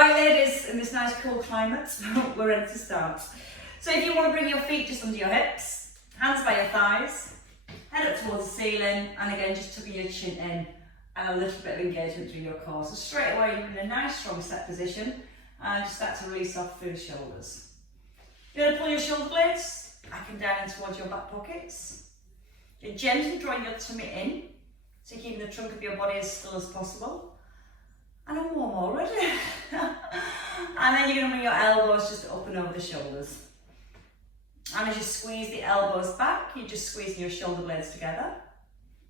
Right ladies, in this nice cool climate, we're ready to start. So if you want to bring your feet just under your hips, hands by your thighs, head up towards the ceiling, and again just tucking your chin in and a little bit of engagement through your core. So straight away you're in a nice strong set position and just start to release off through the shoulders. You're going to pull your shoulder blades back and down in towards your back pockets. You're gently drawing your tummy in, so you're keeping the trunk of your body as still as possible. And I'm warm already. And then you're going to bring your elbows just up and over the shoulders. And as you squeeze the elbows back, you're just squeezing your shoulder blades together.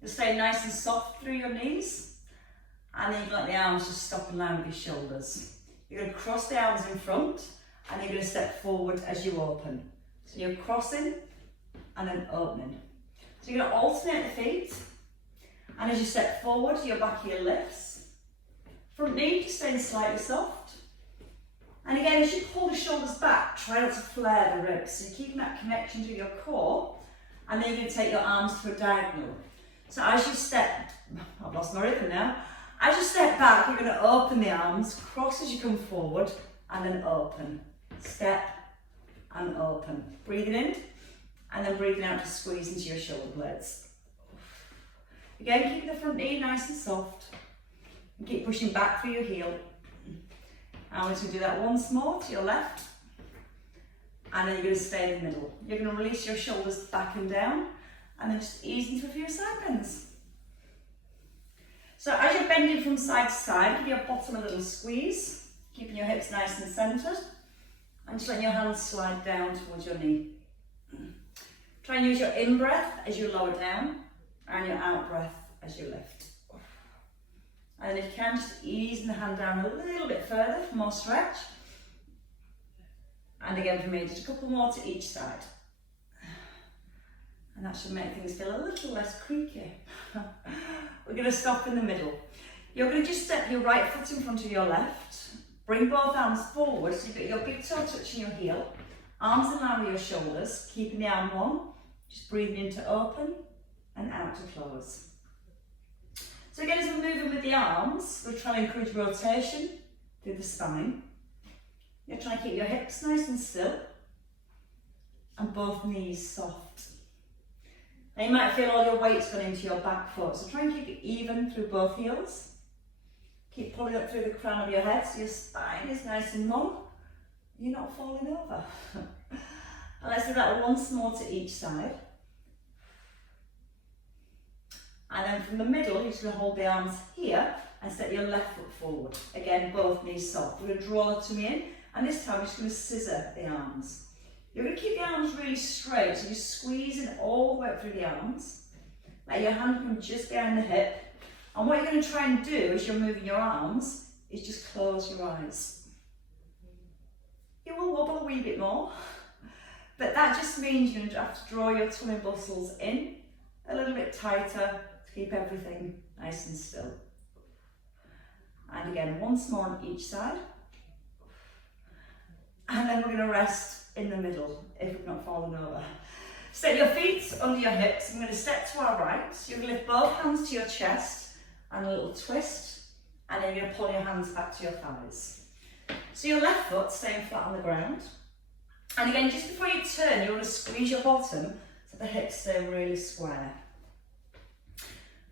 You'll stay nice and soft through your knees. And then you can let the arms just stop in line with your shoulders. You're going to cross the arms in front and you're going to step forward as you open. So you're crossing and then opening. So you're going to alternate the feet. And as you step forward, your back heel lifts. Front knee just staying slightly soft. And again, as you pull the shoulders back, try not to flare the ribs. So you're keeping that connection to your core, and then you're going to take your arms to a diagonal. So as you step, I've lost my rhythm now. As you step back, you're going to open the arms, cross as you come forward, and then open. Step and open. Breathing in, and then breathing out to squeeze into your shoulder blades. Again, keep the front knee nice and soft. And keep pushing back through your heel. And we're going to do that once more to your left. And then you're going to stay in the middle. You're going to release your shoulders back and down. And then just ease into a few side bends. So as you're bending from side to side, give your bottom a little squeeze. Keeping your hips nice and centered. And just letting your hands slide down towards your knee. Try and use your in-breath as you lower down. And your out-breath as you lift. And then if you can, just ease the hand down a little bit further for more stretch. And again for me, just a couple more to each side. And that should make things feel a little less creaky. We're going to stop in the middle. You're going to just step your right foot in front of your left. Bring both arms forward, so you've got your big toe touching your heel. Arms in line with your shoulders, keeping the arm long. Just breathing in to open and out to close. So again, as we're moving with the arms, we're trying to encourage rotation through the spine. You're trying to keep your hips nice and still and both knees soft. Now you might feel all your weight's gone into your back foot, so try and keep it even through both heels. Keep pulling up through the crown of your head so your spine is nice and long. You're not falling over. And let's do that once more to each side. And then from the middle, you're just going to hold the arms here and step your left foot forward. Again, both knees soft. We're going to draw the tummy in, and this time we're just going to scissor the arms. You're going to keep the arms really straight, so you're squeezing all the way up through the arms. Let your hand come just behind the hip. And what you're going to try and do as you're moving your arms is just close your eyes. You will wobble a wee bit more, but that just means you're going to have to draw your tummy muscles in a little bit tighter, keep everything nice and still. And again, once more on each side. And then we're going to rest in the middle if we've not fallen over. Set your feet under your hips. I'm going to step to our right. So you're going to lift both hands to your chest and a little twist. And then you're going to pull your hands back to your thighs. So your left foot staying flat on the ground. And again, just before you turn, you want to squeeze your bottom so the hips stay really square.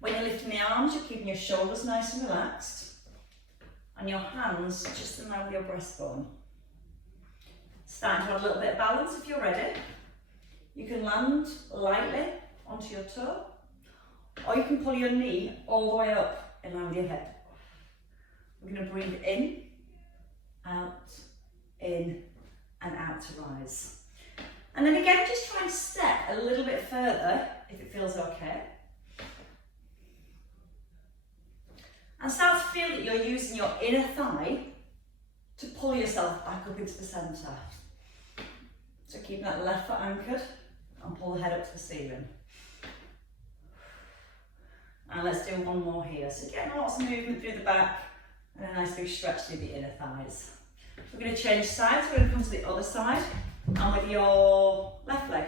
When you're lifting the arms, you're keeping your shoulders nice and relaxed and your hands just in line with your breastbone. Starting to add a little bit of balance if you're ready. You can land lightly onto your toe, or you can pull your knee all the way up in line with your head. We're going to breathe in, and out to rise. And then again, just try and step a little bit further if it feels okay. And start to feel that you're using your inner thigh to pull yourself back up into the centre. So keep that left foot anchored and pull the head up to the ceiling. And let's do one more here. So get lots of movement through the back and a nice big stretch through the inner thighs. We're going to change sides. We're going to come to the other side, and with your left leg,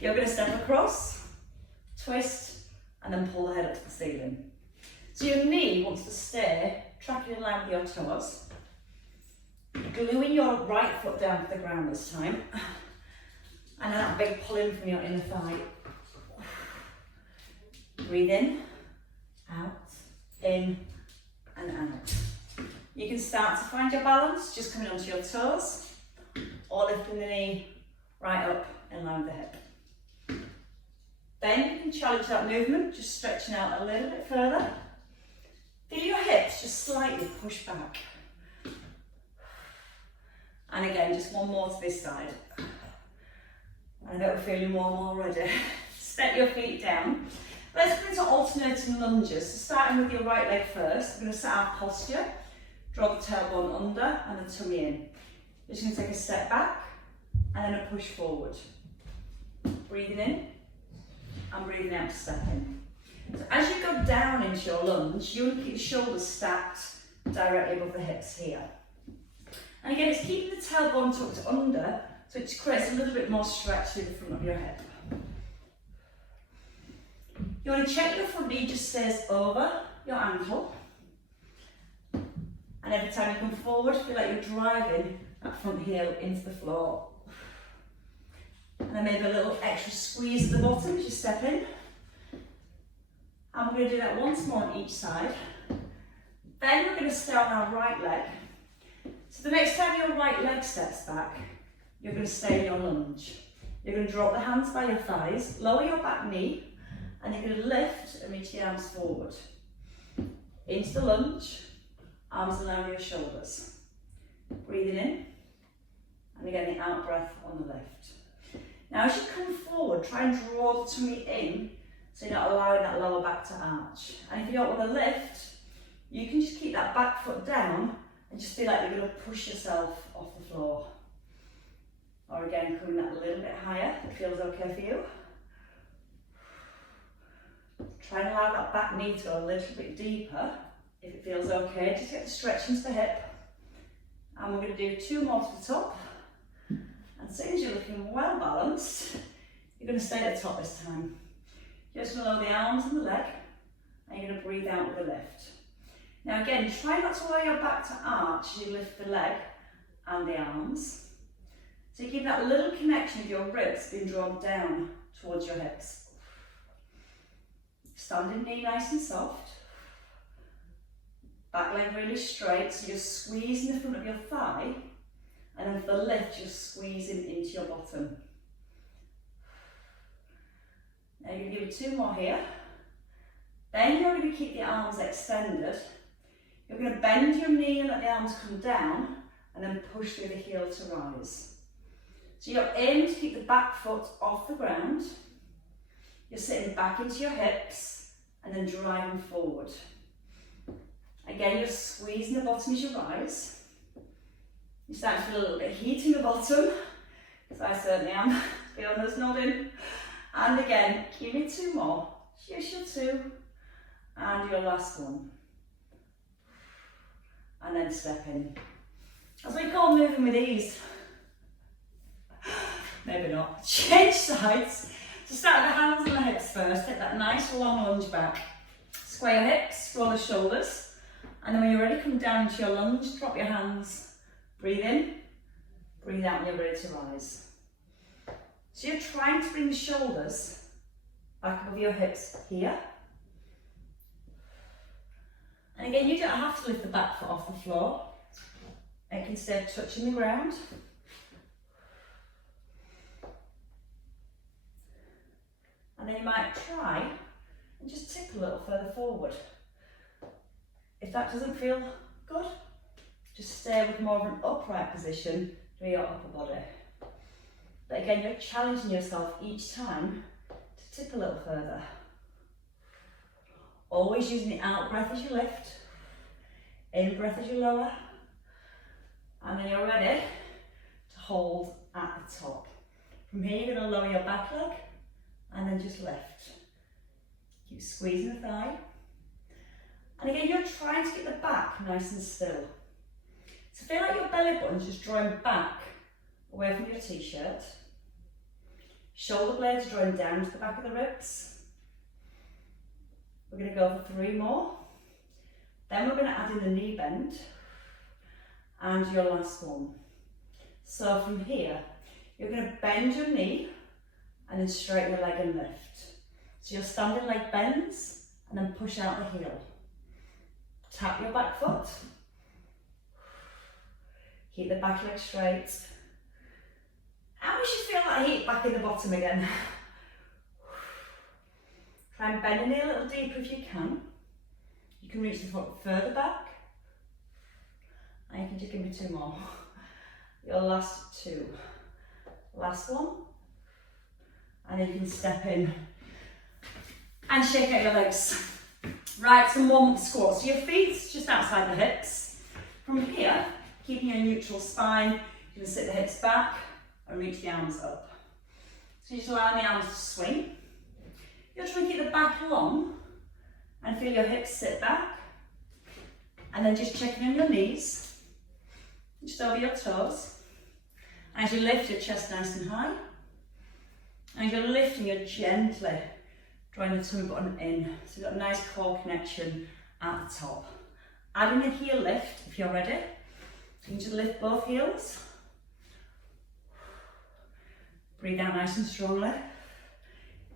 you're going to step across, twist, and then pull the head up to the ceiling. So your knee wants to stay tracking in line with your toes. Gluing your right foot down to the ground this time. And then that big pull in from your inner thigh. Breathe in, out, in and out. You can start to find your balance, just coming onto your toes, or lifting the knee right up in line with the hip. Then you can challenge that movement, just stretching out a little bit further. Feel your hips just slightly push back. And again, just one more to this side. I know we're feeling warm already. Step your feet down. Let's go into alternating lunges. So starting with your right leg first, we're going to set our posture. Draw the tailbone under and the tummy in. You're just going to take a step back and then a push forward. Breathing in and breathing out to step in. So as you go down into your lunge, you want to keep the shoulders stacked directly above the hips here. And again, it's keeping the tailbone tucked under, so it creates a little bit more stretch through the front of your hip. You want to check your front knee just stays over your ankle. And every time you come forward, feel like you're driving that front heel into the floor. And then maybe a little extra squeeze at the bottom as you step in. And we're going to do that once more on each side. Then we're going to stay on our right leg. So the next time your right leg steps back, you're going to stay in your lunge. You're going to drop the hands by your thighs, lower your back knee, and you're going to lift and reach the arms forward. Into the lunge, arms around your shoulders. Breathing in, and again the out breath on the lift. Now as you come forward, try and draw the tummy in so you're not allowing that lower back to arch. And if you don't want to lift, you can just keep that back foot down and just feel like you're going to push yourself off the floor. Or again, coming that a little bit higher, if it feels okay for you. Try and allow that back knee to go a little bit deeper, if it feels okay. Just get the stretch into the hip. And we're going to do 2 more to the top. And as soon as you're looking well balanced, you're going to stay at the top this time. You're just going to lower the arms and the leg, and you're going to breathe out with the lift. Now again, try not to allow your back to arch as you lift the leg and the arms. So you keep that little connection of your ribs being drawn down towards your hips. Standing knee nice and soft. Back leg really straight, so you're squeezing the front of your thigh, and then for the lift, you're squeezing into your bottom. Now you're going to give it 2 more here. Then you're going to keep the arms extended. You're going to bend your knee and let the arms come down, and then push through the heel to rise. So you're aiming to keep the back foot off the ground. You're sitting back into your hips, and then driving forward. Again, you're squeezing the bottom as you rise. You start to feel a little bit of heat in the bottom, because I certainly am. Feeling those nodding. And again, give me 2 more. Here's your 2, and your last one. And then step in. As we call moving with ease. Maybe not. Change sides. So start with the hands and the hips first. Take that nice long lunge back. Square your hips, roll the shoulders. And then when you're ready, come down into your lunge, drop your hands. Breathe in, breathe out when you're ready to rise. So you're trying to bring the shoulders back above your hips here. And again, you don't have to lift the back foot off the floor. It can stay touching the ground. And then you might try and just tip a little further forward. If that doesn't feel good, just stay with more of an upright position for your upper body. But again, you're challenging yourself each time to tip a little further. Always using the out breath as you lift, in breath as you lower, and then you're ready to hold at the top. From here, you're going to lower your back leg and then just lift. Keep squeezing the thigh. And again, you're trying to get the back nice and still. So feel like your belly button's just drawing back away from your t-shirt. Shoulder blades drawing down to the back of the ribs. We're going to go for 3 more. Then we're going to add in the knee bend. and your last one. So from here, you're going to bend your knee and then straighten your leg and lift. So your standing leg bends and then push out the heel. Tap your back foot. Keep the back leg straight. And we should feel that heat back in the bottom again. Try and bend the knee a little deeper if you can. You can reach the foot further back. And you can just give me 2 more. Your last 2. Last one. And then you can step in and shake out your legs. Right, some warm-up squats. So your feet just outside the hips. From here, keeping your neutral spine, you're going to sit the hips back and reach the arms up. So you're just allowing the arms to swing. You're trying to keep the back long and feel your hips sit back. And then just checking on your knees, just over your toes. As you lift your chest nice and high. And as you're lifting, you're gently drawing the tummy button in. So you've got a nice core connection at the top. Adding a heel lift if you're ready. So you can just lift both heels. Breathe out nice and strongly.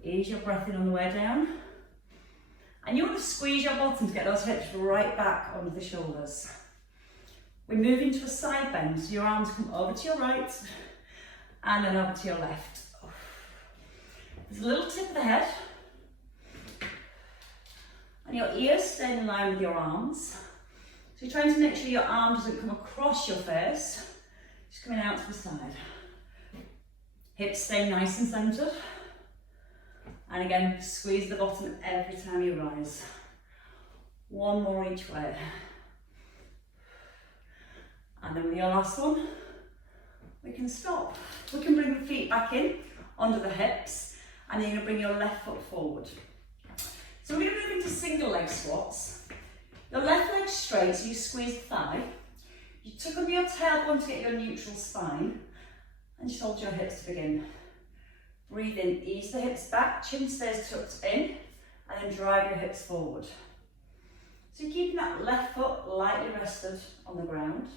Ease your breath in on the way down. And you want to squeeze your bottom to get those hips right back onto the shoulders. We move into a side bend, so your arms come over to your right and then over to your left. There's a little tip of the head. And your ears stay in line with your arms. So you're trying to make sure your arm doesn't come across your face, just coming out to the side. Hips stay nice and centered. And again, squeeze the bottom every time you rise. 1 more each way. And then with your last one, we can stop. We can bring the feet back in, under the hips, and then you're going to bring your left foot forward. So we're going to move into single leg squats. Your left leg straight, so you squeeze the thigh. You tuck under your tailbone to get your neutral spine, and just hold your hips to begin. Breathe in, ease the hips back, chin stays tucked in, and then drive your hips forward. So you're keeping that left foot lightly rested on the ground.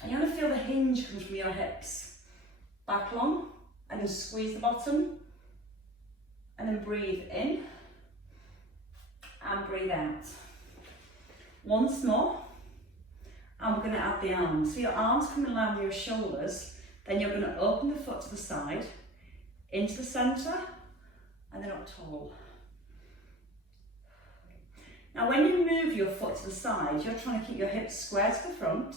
And you want to feel the hinge comes from your hips. Back long, and then squeeze the bottom, and then breathe in, and breathe out. Once more, and we're going to add the arms. So your arms come in line with your shoulders, then you're going to open the foot to the side, into the centre, and then up tall. Now when you move your foot to the side, you're trying to keep your hips square to the front.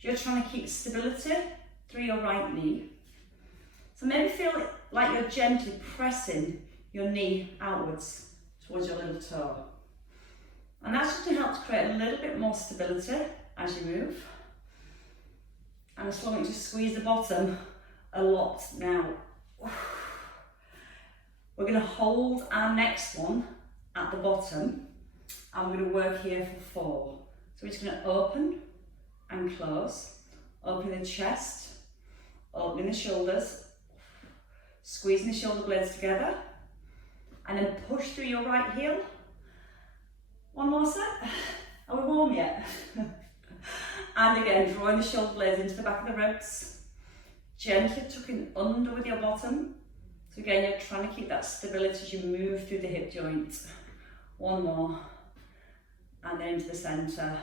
You're trying to keep stability through your right knee. So maybe feel like you're gently pressing your knee outwards towards your little toe. And that's just to help to create a little bit more stability as you move. And as long as you squeeze the bottom a lot now. We're going to hold our next one at the bottom and we're going to work here for 4. So we're just going to open and close, opening the chest, opening the shoulders, squeezing the shoulder blades together, and then push through your right heel. 1 more set. Are we warm yet? And again, drawing the shoulder blades into the back of the ribs, gently tucking under with your bottom. So again, you're trying to keep that stability as you move through the hip joint. 1 more, and then into the centre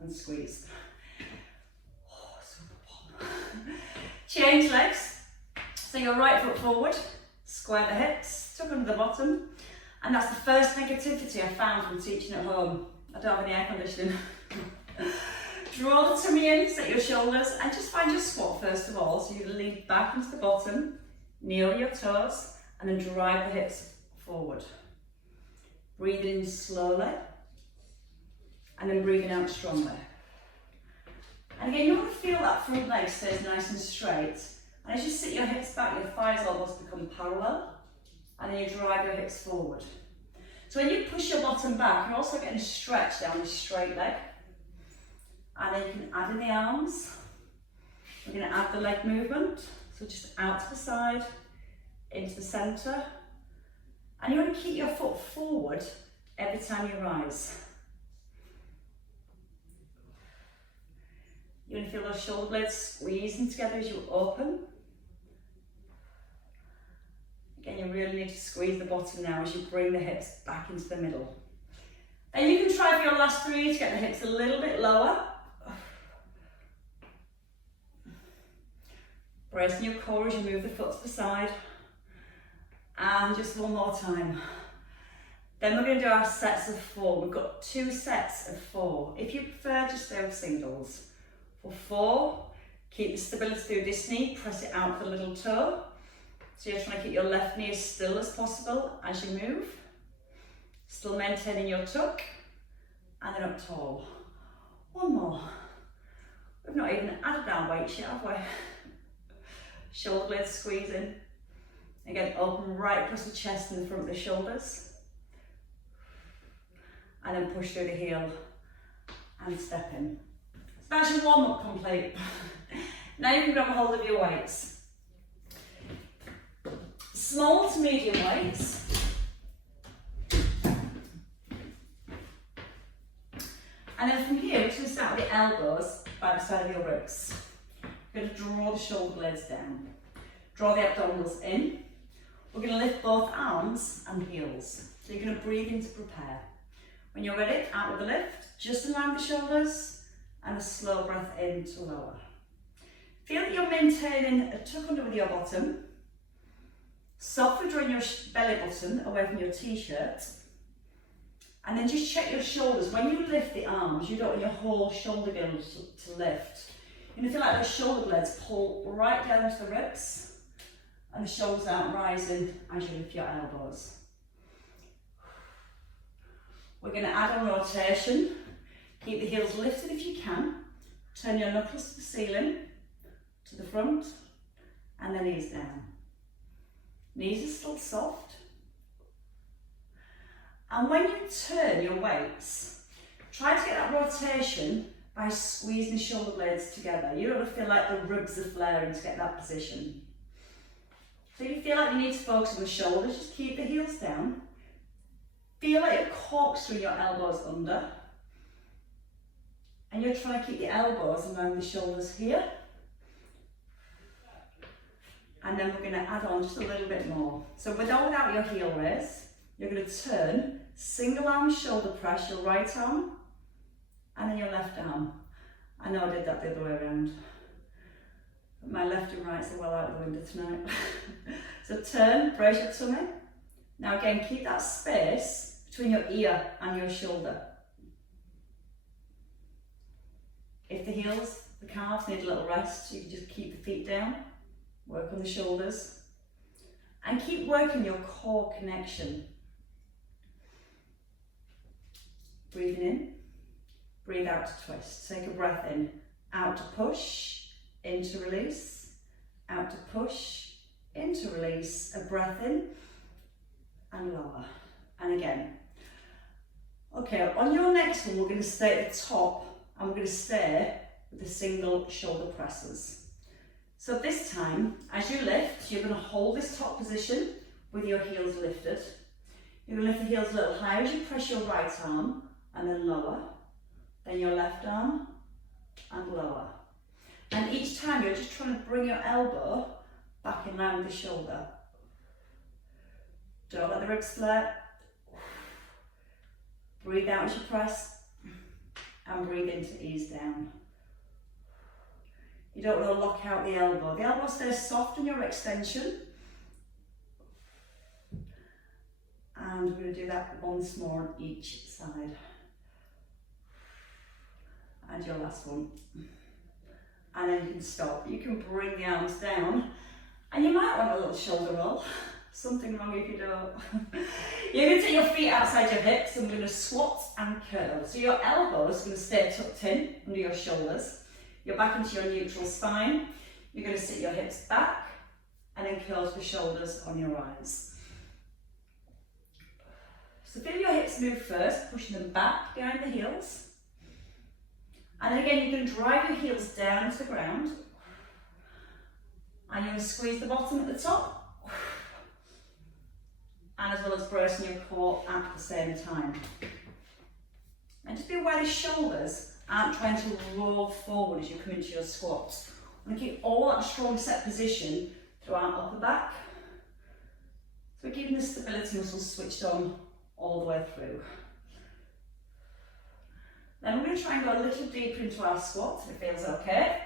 and squeeze. Oh, super warm. Change legs. So your right foot forward, square the hips, tuck under the bottom. And that's the first negativity I found from teaching at home. I don't have any air conditioning. Draw the tummy in, set your shoulders, and just find your squat first of all. So you lean back into the bottom, kneel your toes, and then drive the hips forward. Breathing in slowly, and then breathing out strongly. And again, you want to feel that front leg stays nice and straight. And as you sit your hips back, your thighs almost become parallel, and then you drive your hips forward. So when you push your bottom back, you're also getting stretched down this straight leg. And then you can add in the arms. We're going to add the leg movement. So just out to the side, into the centre. And you want to keep your foot forward every time you rise. You're going to feel those shoulder blades squeezing together as you open. Again, you really need to squeeze the bottom now as you bring the hips back into the middle. Then you can try for your last 3 to get the hips a little bit lower. Bracing your core as you move the foot to the side. And just one more time. Then we're going to do our sets of 4. We've got 2 sets of 4. If you prefer, just do singles. For 4, keep the stability through this knee, press it out for the little toe. So you're trying to keep your left knee as still as possible as you move. Still maintaining your tuck. And then up tall. One more. We've not even added our weights yet, have we? Shoulder blades squeezing. Again, open right across the chest and the front of the shoulders. And then push through the heel and step in. So that's your warm-up complete. Now you can grab a hold of your weights. Small to medium weights. And then from here, we're just going to start with the elbows by the side of your ribs. We're going to draw the shoulder blades down. Draw the abdominals in. We're going to lift both arms and heels. So you're going to breathe in to prepare. When you're ready, out with the lift, just align the shoulders and a slow breath in to lower. Feel that you're maintaining a tuck under with your bottom. Softly drawing your belly button away from your t-shirt. And then just check your shoulders. When you lift the arms, you don't want your whole shoulder girdle to lift. You're going to feel like the shoulder blades pull right down to the ribs and the shoulders aren't rising as you lift your elbows. We're going to add on rotation. Keep the heels lifted if you can. Turn your knuckles to the ceiling, to the front, and the knees down. Knees are still soft. And when you turn your weights, try to get that rotation by squeezing the shoulder blades together. You don't want to feel like the ribs are flaring to get that position. So if you feel like you need to focus on the shoulders, just keep the heels down. Feel like you're corkscrewing your elbows under. And you're trying to keep the elbows around the shoulders here. And then we're going to add on just a little bit more. So with or without your heel raise, you're going to turn, single arm shoulder press, your right arm, and then your left arm. I know I did that the other way around. But my left and rights are well out of the window tonight. So turn, brace your tummy. Now again, keep that space between your ear and your shoulder. If the heels, the calves need a little rest, you can just keep the feet down, work on the shoulders, and keep working your core connection. Breathing in, breathe out to twist. Take a breath in, out to push, in to release, out to push, in to release, a breath in, and lower. And again. Okay, on your next one, we're going to stay at the top, and we're going to stay with the single shoulder presses. So this time, as you lift, you're going to hold this top position with your heels lifted. You're going to lift the heels a little higher as you press your right arm, and then lower, then your left arm, and lower. And each time you're just trying to bring your elbow back in line with the shoulder. Don't let the ribs flare. Breathe out as you press, and breathe in to ease down. You don't want to lock out the elbow. The elbow stays soft in your extension. And we're going to do that once more on each side. And your last one. And then you can stop. You can bring the arms down. And you might want a little shoulder roll. Something wrong if you don't. You're going to take your feet outside your hips and we're going to squat and curl. So your elbows are going to stay tucked in under your shoulders. You're back into your neutral spine. You're going to sit your hips back and then curl the shoulders on your eyes. So feel your hips move first, pushing them back behind the heels. And then again, you're going to drive your heels down to the ground. And you're going to squeeze the bottom at the top. And as well as bracing your core at the same time. And just be aware the shoulders aren't trying to roll forward as you come into your squats. I want to keep all that strong set position through our upper back. So we're keeping the stability muscles switched on all the way through. Then we're going to try and go a little deeper into our squat if it feels okay.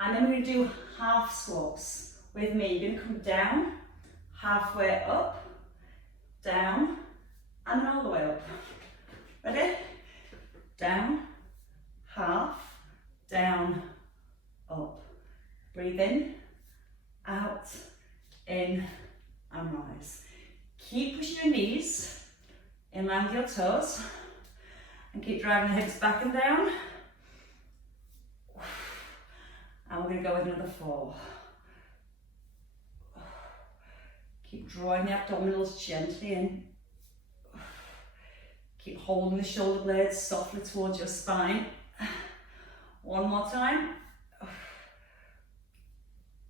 And then we're going to do half squats with me. You're going to come down, halfway up, down, and then all the way up. Ready? Down, half, down, up. Breathe in, out, in, and rise. Keep pushing your knees in line with your toes, and keep driving the hips back and down. And we're going to go with another 4. Keep drawing the abdominals gently in. Keep holding the shoulder blades softly towards your spine. One more time.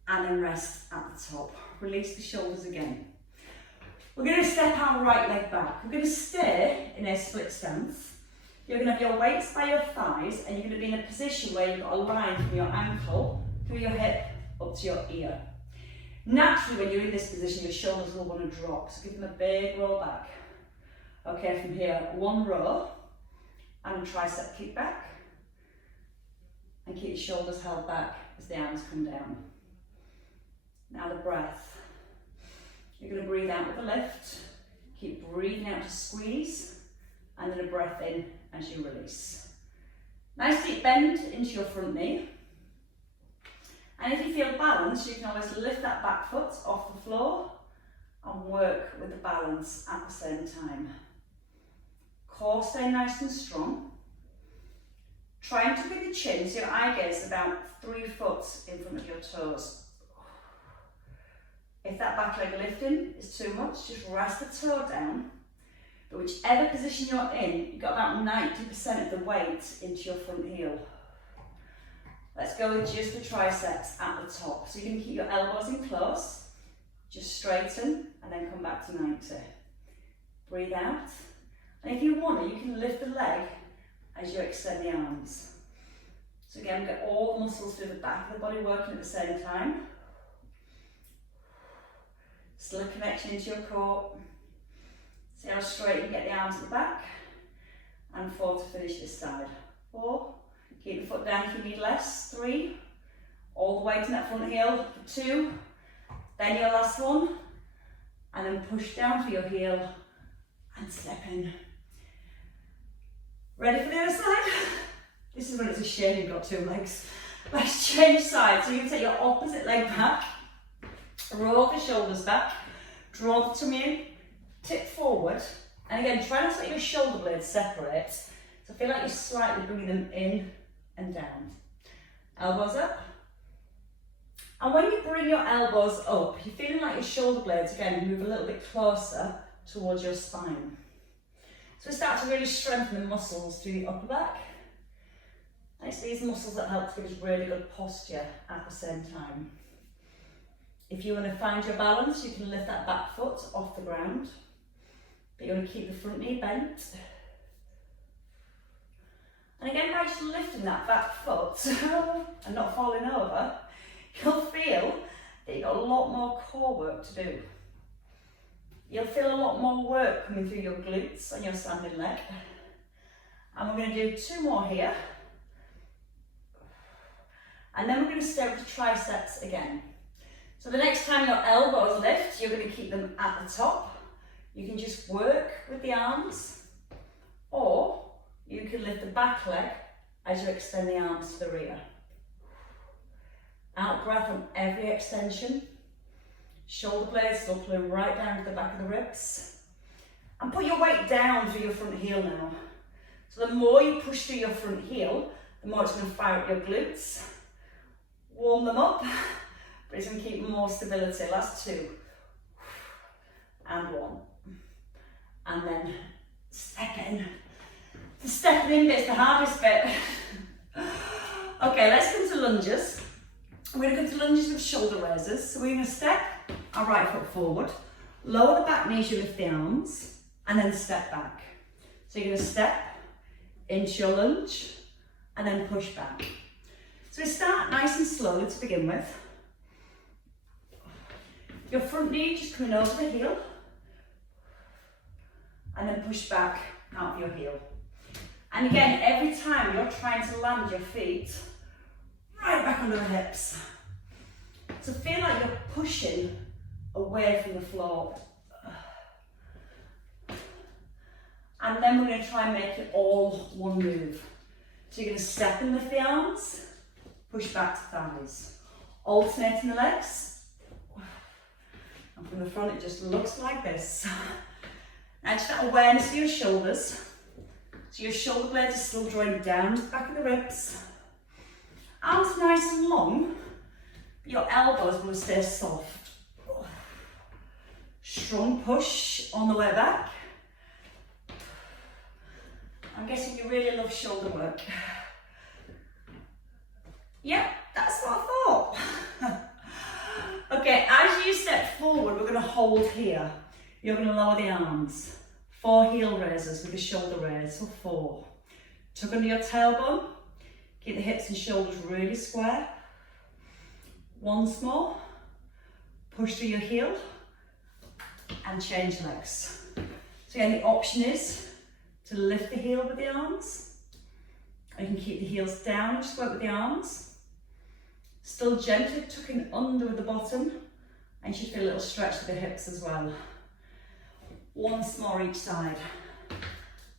And then rest at the top. Release the shoulders again. We're going to step our right leg back. We're going to stay in a split stance. You're going to have your weights by your thighs, and you're going to be in a position where you've got a line from your ankle through your hip up to your ear. Naturally, when you're in this position, your shoulders will want to drop, so give them a big roll back. Okay, from here, 1 row, and tricep kick back, and keep your shoulders held back as the arms come down. Now the breath. You're going to breathe out with a lift, keep breathing out to squeeze, and then a breath in as you release. Nice deep bend into your front knee. And if you feel balanced, you can always lift that back foot off the floor and work with the balance at the same time. Core stay nice and strong. Try and tuck in the chin so your eye gaze is about 3 foot in front of your toes. If that back leg lifting is too much, just rest the toe down. But whichever position you're in, you've got about 90% of the weight into your front heel. Let's go with just the triceps at the top. So you're going to keep your elbows in close, just straighten, and then come back to 90. Breathe out. And if you want it, you can lift the leg as you extend the arms. So again, get all the muscles through the back of the body working at the same time. Still a connection into your core. See how straight you can get the arms at the back. And 4 to finish this side. 4. Keep the foot down if you need less. 3. All the weight in that front heel for 2. Then your last one. And then push down for your heel and step in. Ready for the other side? This is when it's a shame you've got 2 legs. Let's change sides. So you can take your opposite leg back. Roll the shoulders back. Draw the tummy in. Tip forward. And again, try not to let your shoulder blades separate. So feel like you're slightly bringing them in and down. Elbows up. And when you bring your elbows up, you're feeling like your shoulder blades, again, move a little bit closer towards your spine. So we start to really strengthen the muscles through the upper back. And it's these muscles that help to give us really good posture at the same time. If you want to find your balance, you can lift that back foot off the ground. But you want to keep the front knee bent. And again, by just lifting that back foot and not falling over, you'll feel that you've got a lot more core work to do. You'll feel a lot more work coming through your glutes and your standing leg. And we're going to do 2 more here. And then we're going to stay with the triceps again. So the next time your elbows lift, you're going to keep them at the top. You can just work with the arms, or you can lift the back leg as you extend the arms to the rear. Out breath on every extension. Shoulder blades still pulling right down to the back of the ribs. And put your weight down through your front heel now. So the more you push through your front heel, the more it's going to fire up your glutes. Warm them up, but it's going to keep more stability. Last 2. And 1. And then step in. The stepping in bit's the hardest bit. Okay, let's come to lunges. We're going to come to lunges with shoulder raisers. So we're going to step our right foot forward, lower the back knee as you lift the arms, and then step back. So you're going to step, into your lunge, and then push back. So we start nice and slowly to begin with. Your front knee just coming over the heel, and then push back out of your heel. And again, every time you're trying to land your feet right back under the hips. So feel like you're pushing away from the floor. And then we're going to try and make it all one move. So you're going to step and lift the arms, push back to thighs. Alternating the legs. And from the front it just looks like this. Now just that awareness of your shoulders. So your shoulder blades are still drawing down to the back of the ribs. Arms nice and long, but your elbows will stay soft. Strong push on the way back. I'm guessing you really love shoulder work. Yep, that's what I thought. Okay, as you step forward, we're going to hold here. You're going to lower the arms. 4 heel raises with the shoulder raise, so 4. Tuck under your tailbone. Keep the hips and shoulders really square. Once more. Push through your heel and change legs. So again, the option is to lift the heel with the arms. Or you can keep the heels down and just work with the arms. Still gently tucking under with the bottom, and you should feel a little stretch to the hips as well. Once more each side.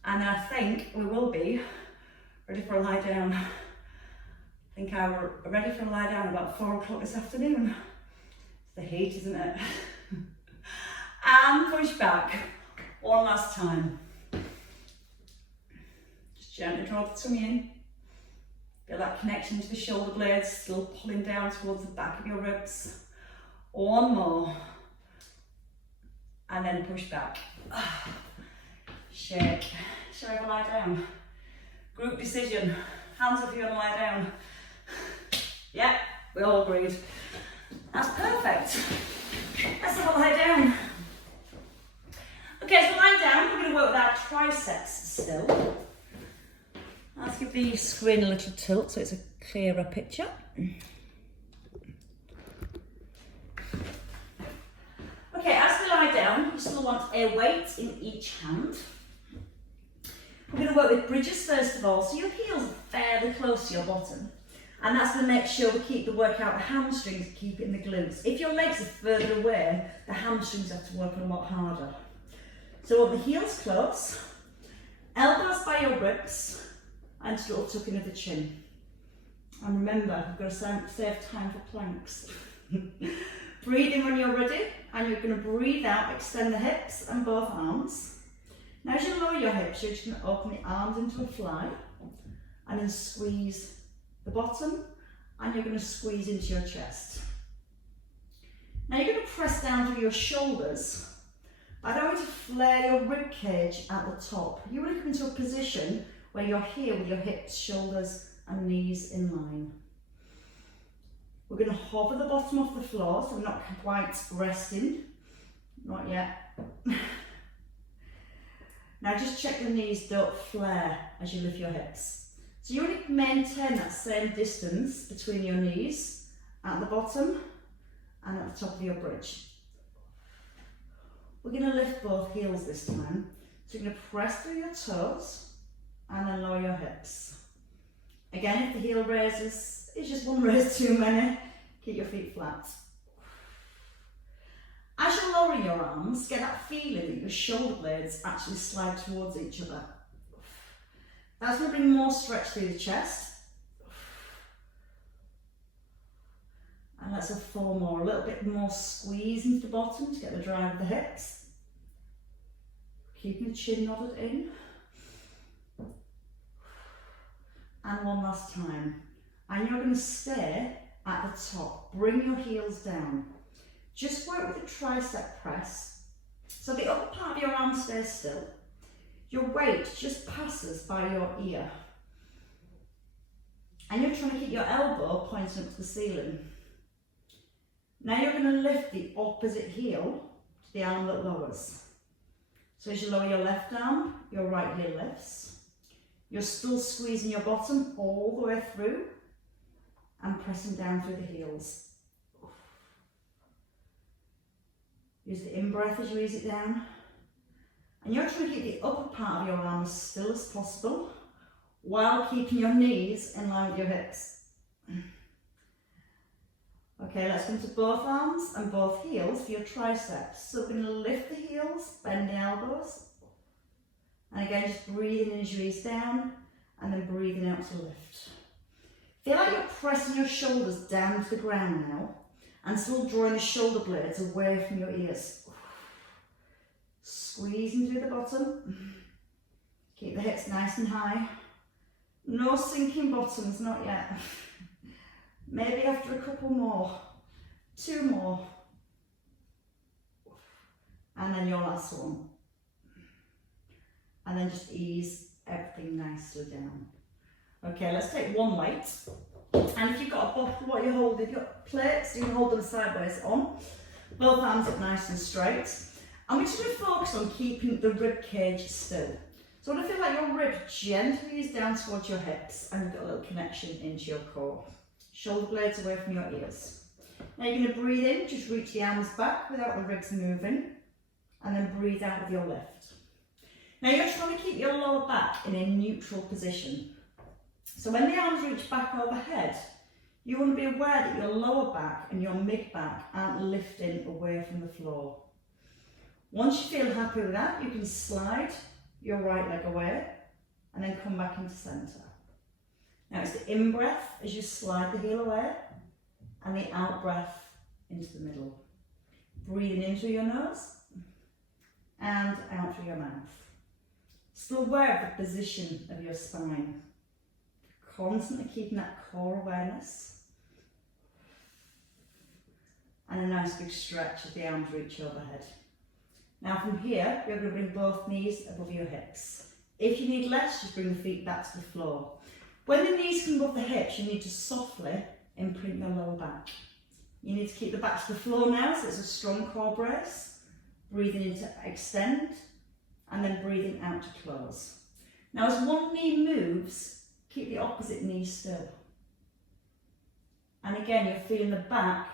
And I think we will be ready for a lie down. I think I'm ready for a lie down about 4 o'clock this afternoon. It's the heat, isn't it? And push back. One last time. Just gently draw the tummy in. Feel that connection to the shoulder blades, still pulling down towards the back of your ribs. One more. And then push back. Shake. Shall we have a lie down? Group decision. Hands up if you want to lie down. Yeah, we all agreed. That's perfect. Let's have a lie down. Okay, so lie down, we're going to work with our triceps still. Let's give the screen a little tilt so it's a clearer picture. Okay, as we lie down, you still want a weight in each hand. We're going to work with bridges first of all, so your heels are fairly close to your bottom. And that's going to make sure we keep the work out the hamstrings, keep it in the glutes. If your legs are further away, the hamstrings have to work a lot harder. So want the heels close, elbows by your ribs, and just a little tucking of the chin. And remember, you've got to save time for planks. Breathe in when you're ready, and you're going to breathe out, extend the hips and both arms. Now as you lower your hips, you're just going to open the arms into a fly, and then squeeze the bottom, and you're going to squeeze into your chest. Now you're going to press down through your shoulders. I don't want you to flare your rib cage at the top. You want to come into a position where you're here with your hips, shoulders and knees in line. We're going to hover the bottom off the floor, so we're not quite resting. Not yet. Now just check the knees don't flare as you lift your hips. So you want to maintain that same distance between your knees at the bottom and at the top of your bridge. We're going to lift both heels this time. So you're going to press through your toes and then lower your hips. Again, if the heel raises, it's just one raise too many. Keep your feet flat. As you're lowering your arms, get that feeling that your shoulder blades actually slide towards each other. That's going to bring more stretch through the chest. And let's have 4 more, a little bit more squeeze into the bottom to get the drive of the hips. Keeping the chin nodded in. And one last time. And you're going to stay at the top. Bring your heels down. Just work with the tricep press. So the upper part of your arm stays still. Your weight just passes by your ear. And you're trying to keep your elbow pointing up to the ceiling. Now you're going to lift the opposite heel to the arm that lowers. So as you lower your left arm, your right heel lifts. You're still squeezing your bottom all the way through and pressing down through the heels. Use the in-breath as you ease it down. And you're trying to keep the upper part of your arm as still as possible while keeping your knees in line with your hips. Okay, let's come to both arms and both heels for your triceps. So we're going to lift the heels, bend the elbows. And again, just breathing in as you ease down and then breathing out to lift. Feel like you're pressing your shoulders down to the ground now and still drawing the shoulder blades away from your ears. Squeezing through the bottom. Keep the hips nice and high. No sinking bottoms, not yet. Maybe after a couple more. 2 more. And then your last one. And then just ease everything nicely down. Okay, let's take one weight. And if you've got a bottle, what you hold, if you've got plates, you can hold them sideways on. Both arms up nice and straight. And we're just going to focus on keeping the rib cage still. So I want to feel like your rib gently is down towards your hips and you've got a little connection into your core. Shoulder blades away from your ears. Now you're going to breathe in, just reach the arms back without the ribs moving. And then breathe out with your lift. Now you're trying to keep your lower back in a neutral position. So when the arms reach back overhead, you want to be aware that your lower back and your mid back aren't lifting away from the floor. Once you feel happy with that, you can slide your right leg away and then come back into centre. Now it's the in-breath as you slide the heel away and the out-breath into the middle. Breathing in through your nose and out through your mouth. Still aware of the position of your spine. Constantly keeping that core awareness. And a nice big stretch as the arms reach overhead. Now from here, you're going to bring both knees above your hips. If you need less, just bring the feet back to the floor. When the knees come above the hips, you need to softly imprint your lower back. You need to keep the back to the floor now, so it's a strong core brace. Breathing in to extend, and then breathing out to close. Now as one knee moves, keep the opposite knee still. And again, you're feeling the back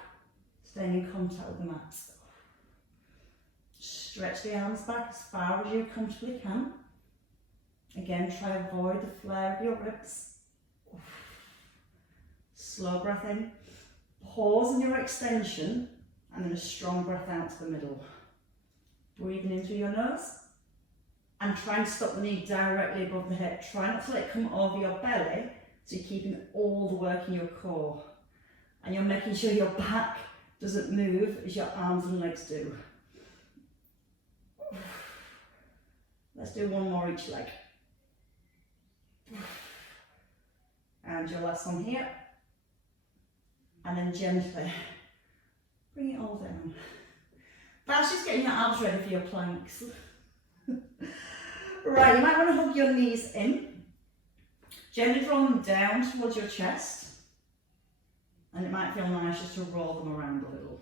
staying in contact with the mat. Stretch the arms back as far as you comfortably can. Again, try to avoid the flare of your ribs. Slow breath in. Pause in your extension and then a strong breath out to the middle. Breathing in through your nose and try and stop the knee directly above the hip. Try not to let it come over your belly, so you're keeping all the work in your core. And you're making sure your back doesn't move as your arms and legs do. Let's do one more each leg. And your last one here. And then gently bring it all down. That's just getting your abs ready for your planks. Right, you might want to hug your knees in. Gently draw them down towards your chest. And it might feel nice just to roll them around a little.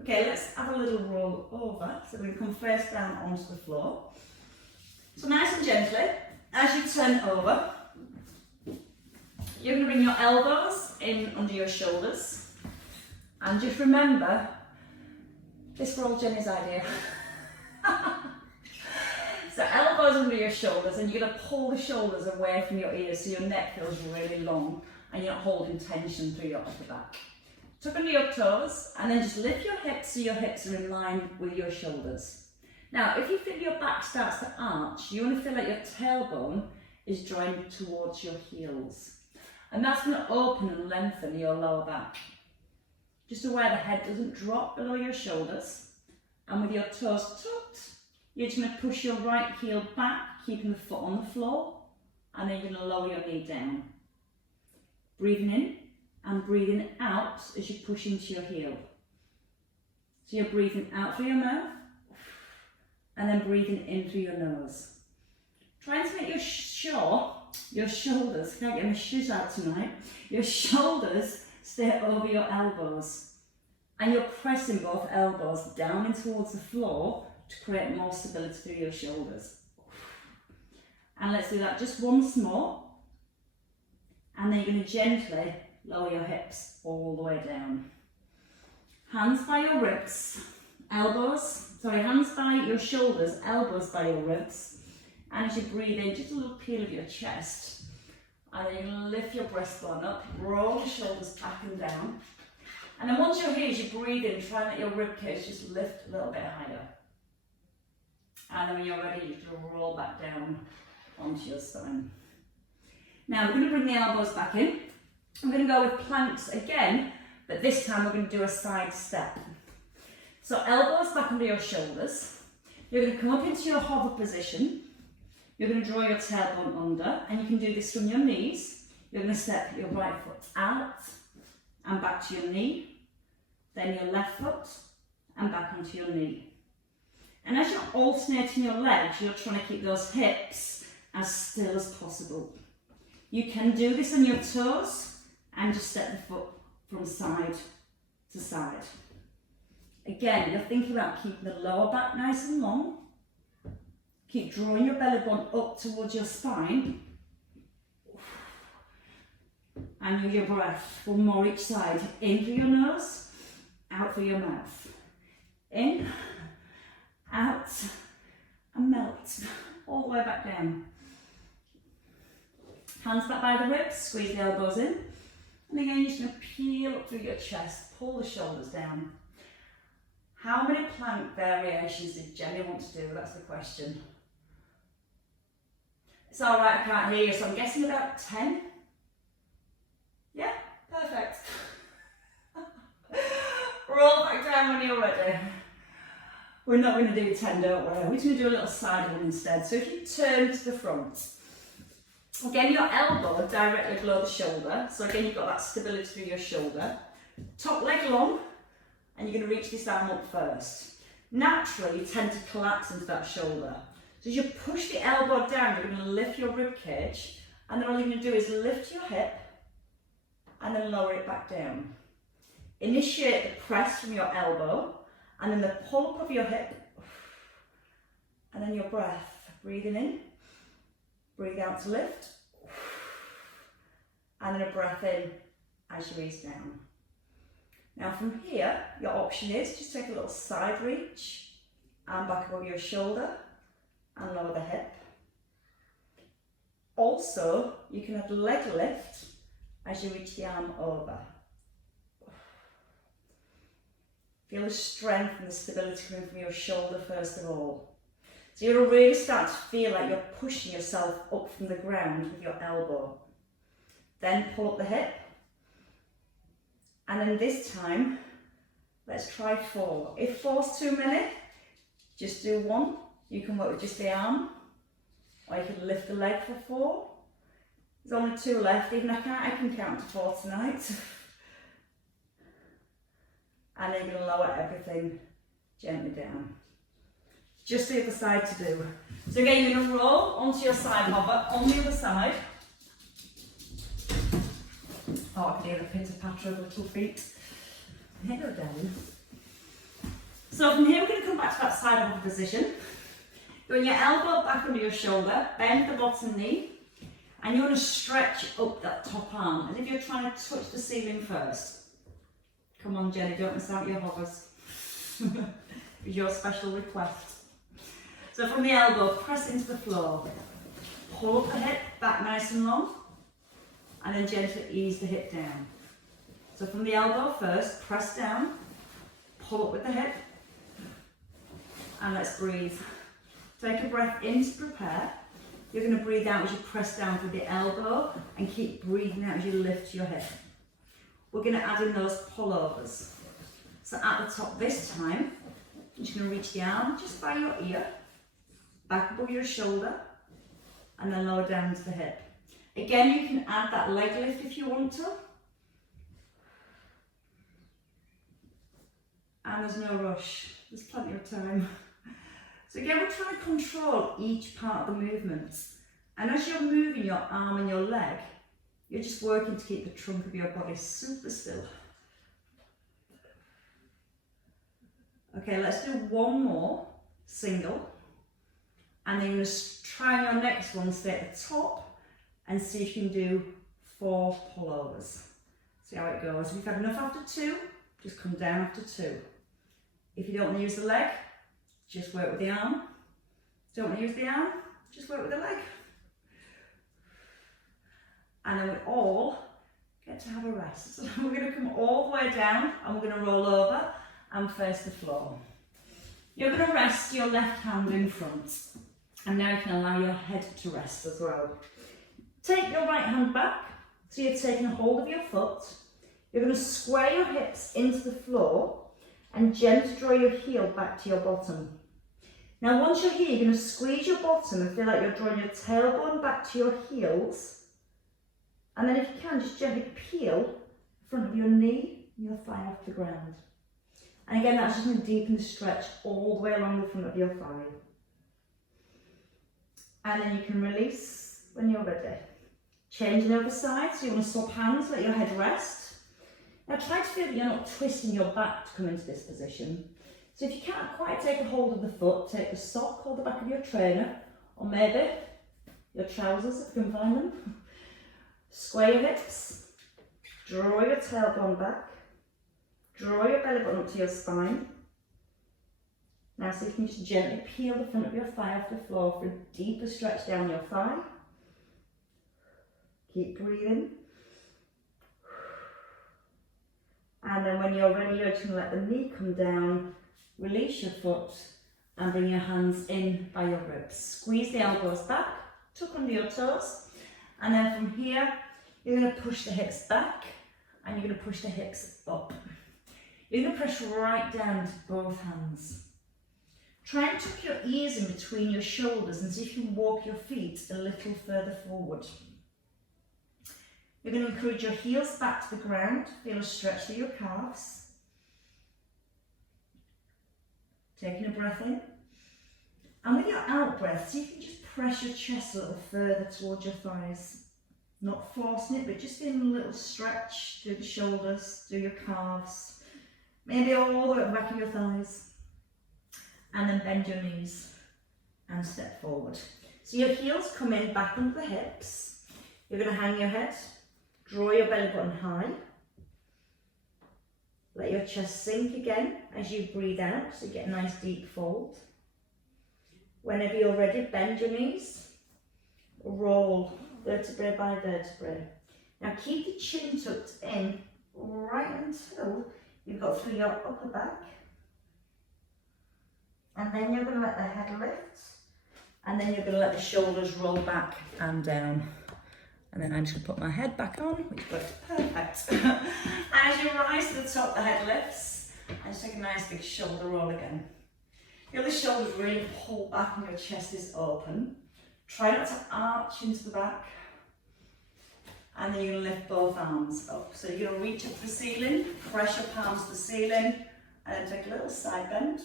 Okay, let's have a little roll over. So we're going to come face down onto the floor. So nice and gently, as you turn over, you're going to bring your elbows in under your shoulders. And just remember, this was all Jenny's idea. So elbows under your shoulders, and you're going to pull the shoulders away from your ears so your neck feels really long and you're not holding tension through your upper back. Tuck under your toes and then just lift your hips so your hips are in line with your shoulders. Now, if you feel your back starts to arch, you want to feel like your tailbone is drawing towards your heels. And that's going to open and lengthen your lower back. Just aware the head doesn't drop below your shoulders. And with your toes tucked, you're just going to push your right heel back, keeping the foot on the floor. And then you're going to lower your knee down. Breathing in and breathing out as you push into your heel. So you're breathing out through your mouth and then breathing in through your nose. Trying to make your shoulders, can't get my shoes out tonight, your shoulders stay over your elbows. And you're pressing both elbows down in towards the floor to create more stability through your shoulders. And let's do that just once more. And then you're going to gently lower your hips all the way down. Hands by your ribs, hands by your shoulders, elbows by your ribs. And as you breathe in, just a little peel of your chest. And then you're going to lift your breastbone up, roll the shoulders back and down. And then once you're here, as you breathe in, try and let your ribcage just lift a little bit higher. And then when you're ready, you can roll back down onto your spine. Now we're going to bring the elbows back in. I'm going to go with planks again, but this time we're going to do a side step. So elbows back under your shoulders. You're going to come up into your hover position. You're going to draw your tailbone under, and you can do this from your knees. You're going to step your right foot out and back to your knee, then your left foot and back onto your knee. And as you're alternating your legs, you're trying to keep those hips as still as possible. You can do this on your toes and just step the foot from side to side. Again, you're thinking about keeping the lower back nice and long. Keep drawing your belly button up towards your spine. And with your breath, one more each side. In through your nose, out through your mouth. In, out, and melt. All the way back down. Hands back by the ribs, squeeze the elbows in. And again, you're just going to peel up through your chest, pull the shoulders down. How many plank variations did Jenny want to do? That's the question. It's all right, I can't hear you, so I'm guessing about 10. Yeah, perfect. Roll back down when you're ready. We're not going to do 10, don't worry. We're just going to do a little side one instead. So if you turn to the front, again, your elbow directly below the shoulder. So again, you've got that stability through your shoulder. Top leg long, and you're going to reach this arm up first. Naturally, you tend to collapse into that shoulder. So as you push the elbow down, you're going to lift your rib cage, and then all you're going to do is lift your hip, and then lower it back down. Initiate the press from your elbow, and then the pull up of your hip, and then your breath. Breathing in, breathe out to lift, and then a breath in as you ease down. Now from here, your option is just take a little side reach, and back over your shoulder, and lower the hip. Also, you can have leg lift as you reach the arm over. Feel the strength and the stability coming from your shoulder first of all. So you're going to really start to feel like you're pushing yourself up from the ground with your elbow. Then pull up the hip. And then this time, let's try 4. If 4's too many, just do 1. You can work with just the arm, or you can lift the leg for 4. There's only 2 left, even I can count to 4 tonight. And then you're going to lower everything gently down. Just the other side to do. So again, you're going to roll onto your side hover on the other side. Oh, I can hear the pitter patter of little feet. Here go down. So from here, we're going to come back to that side hover position. Bring your elbow back under your shoulder, bend the bottom knee, and you're going to stretch up that top arm as if you're trying to touch the ceiling first. Come on, Jenny, don't miss out your hovers. It's your special request. So from the elbow, press into the floor. Pull up the hip, back nice and long, and then gently ease the hip down. So from the elbow first, press down, pull up with the hip, and let's breathe. Take a breath in to prepare. You're going to breathe out as you press down with the elbow, and keep breathing out as you lift your hip. We're going to add in those pullovers. So at the top this time, you're just going to reach the arm just by your ear, back above your shoulder, and then lower down to the hip. Again, you can add that leg lift if you want to. And there's no rush, there's plenty of time. So again, we're trying to control each part of the movement. And as you're moving your arm and your leg, you're just working to keep the trunk of your body super still. Okay, let's do one more single. And then you're going to try on your next one, stay at the top and see if you can do 4 pullovers. See how it goes. If you've had enough after 2, just come down after 2. If you don't want to use the leg, just work with the arm. Don't want to use the arm, just work with the leg. And then we all get to have a rest. So we're going to come all the way down and we're going to roll over and face the floor. You're going to rest your left hand in front. And now you can allow your head to rest as well. Take your right hand back, so you're taking a hold of your foot. You're going to square your hips into the floor and gently draw your heel back to your bottom. Now once you're here, you're going to squeeze your bottom and feel like you're drawing your tailbone back to your heels. And then if you can, just gently peel the front of your knee and your thigh off the ground. And again, that's just going to deepen the stretch all the way along the front of your thigh. And then you can release when you're ready. Changing over sides, so you want to swap hands, let your head rest. Now try to feel that you're not twisting your back to come into this position. So if you can't quite take a hold of the foot, take the sock or the back of your trainer, or maybe your trousers if you can find them. Square your hips, draw your tailbone back, draw your belly button up to your spine. Now so you can just gently peel the front of your thigh off the floor for a deeper stretch down your thigh. Keep breathing. And then when you're ready, you're just going to let the knee come down, release your foot and bring your hands in by your ribs. Squeeze the elbows back, tuck under your toes. And then from here, you're going to push the hips back and you're going to push the hips up. You're going to press right down into both hands. Try and tuck your ears in between your shoulders and see if you can walk your feet a little further forward. You're going to encourage your heels back to the ground, feel a stretch through your calves. Taking a breath in. And with your out breath, see if you can just press your chest a little further towards your thighs. Not forcing it, but just feeling a little stretch through the shoulders, through your calves. Maybe all the way back in your thighs. And then bend your knees and step forward. So your heels come in back under the hips. You're going to hang your head, draw your belly button high. Let your chest sink again as you breathe out, so you get a nice deep fold. Whenever you're ready, bend your knees, roll vertebrae by vertebrae. Now keep the chin tucked in right until you've got through your upper back. And then you're going to let the head lift, and then you're going to let the shoulders roll back and down. And then I'm just going to put my head back on, which works perfect. And as you rise to the top, the head lifts, and just take a nice big shoulder roll again. Feel the shoulders really pull back and your chest is open. Try not to arch into the back. And then you're going to lift both arms up. So you're going to reach up to the ceiling, press your palms to the ceiling, and then take a little side bend.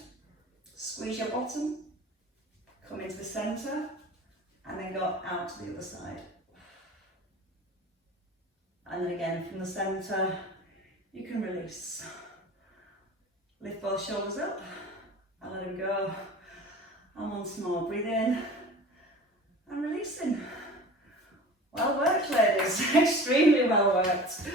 Squeeze your bottom, come into the centre, and then go out to the other side. And then again from the centre, you can release. Lift both shoulders up and let them go. And once more, breathe in and releasing. Well worked, ladies, extremely well worked.